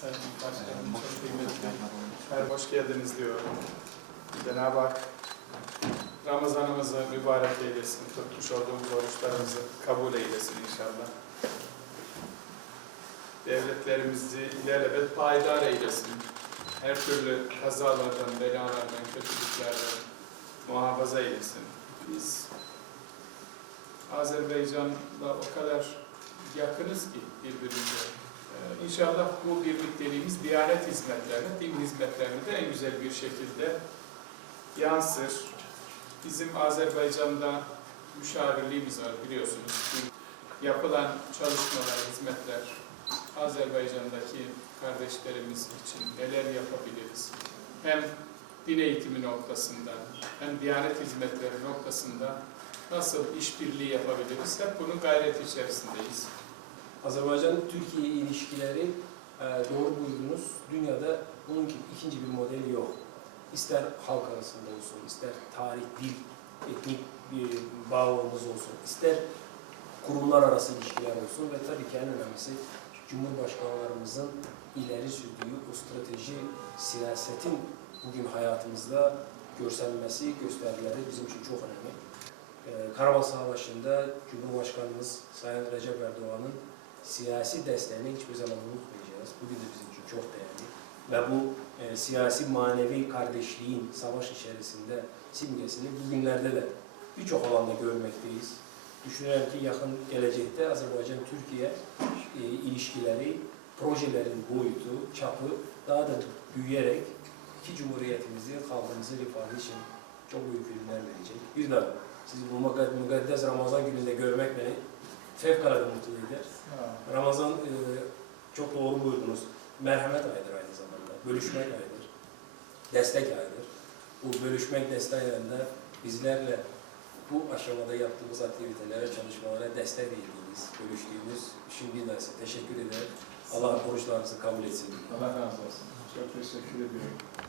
Sayın Başkanım, çok kıymetli. Her hoş geldiniz diyorum. Cenab-ı Hak Ramazanımızı mübarek eylesin. Tutmuş olduğumuz oruçlarımızı kabul eylesin inşallah. Devletlerimizi ilelebet payidar eylesin. Her türlü kazalardan, belalardan, kötülüklerden muhafaza eylesin. Biz Azerbaycan'la o kadar yakınız ki birbirimize. Ee, İnşallah bu birlikteliğimiz Diyanet hizmetlerine, din hizmetlerine de en güzel bir şekilde yansır. Bizim Azerbaycan'da müşavirliğimiz var biliyorsunuz. Yapılan çalışmalar, hizmetler Azerbaycan'daki kardeşlerimiz için neler yapabiliriz? Hem din eğitimi noktasında hem Diyanet hizmetleri noktasında nasıl işbirliği yapabiliriz? Hep bunun gayreti içerisindeyiz. Azerbaycan-Türkiye ilişkileri e, doğru buydunuz. Dünyada bunun gibi ikinci bir modeli yok. İster halk arasında olsun, ister tarih, dil, etnik bir bağımız olsun, ister kurumlar arası ilişkiler olsun ve tabii ki en önemlisi Cumhurbaşkanlarımızın ileri sürdüğü o strateji siyasetin bugün hayatımızda görselmesi, gösterileri bizim için çok önemli. Ee, Karabağ Savaşı'nda Cumhurbaşkanımız Sayın Recep Erdoğan'ın siyasi desteğini hiçbir zaman unutmayacağız. Bugün de bizim için çok değerli. Ve bu e, siyasi manevi kardeşliğin savaş içerisinde simgesini bugünlerde de birçok alanda görmekteyiz. Düşünüyorum ki yakın gelecekte Azerbaycan-Türkiye e, ilişkileri, projelerin boyutu, çapı daha da büyüyerek iki cumhuriyetimizin halkımızın rifahı için çok büyük ürünler verecek. Bir de sizi bu mukad- mukaddes Ramazan gününde görmek beni fevkalade mutlu eder. Ramazan e, çok doğru buyurdunuz. Merhamet ayıdır aynı zamanda. Bölüşmek ayıdır. Destek ayıdır. Bu bölüşmek destek ayında bizlerle bu aşamada yaptığımız aktivitelere, çalışmalara destek verdiğiniz, bölüştüğünüz için bir size teşekkür ederim. Allah oruçlarınızı kabul etsin. Allah razı olsun. Çok teşekkür ediyorum.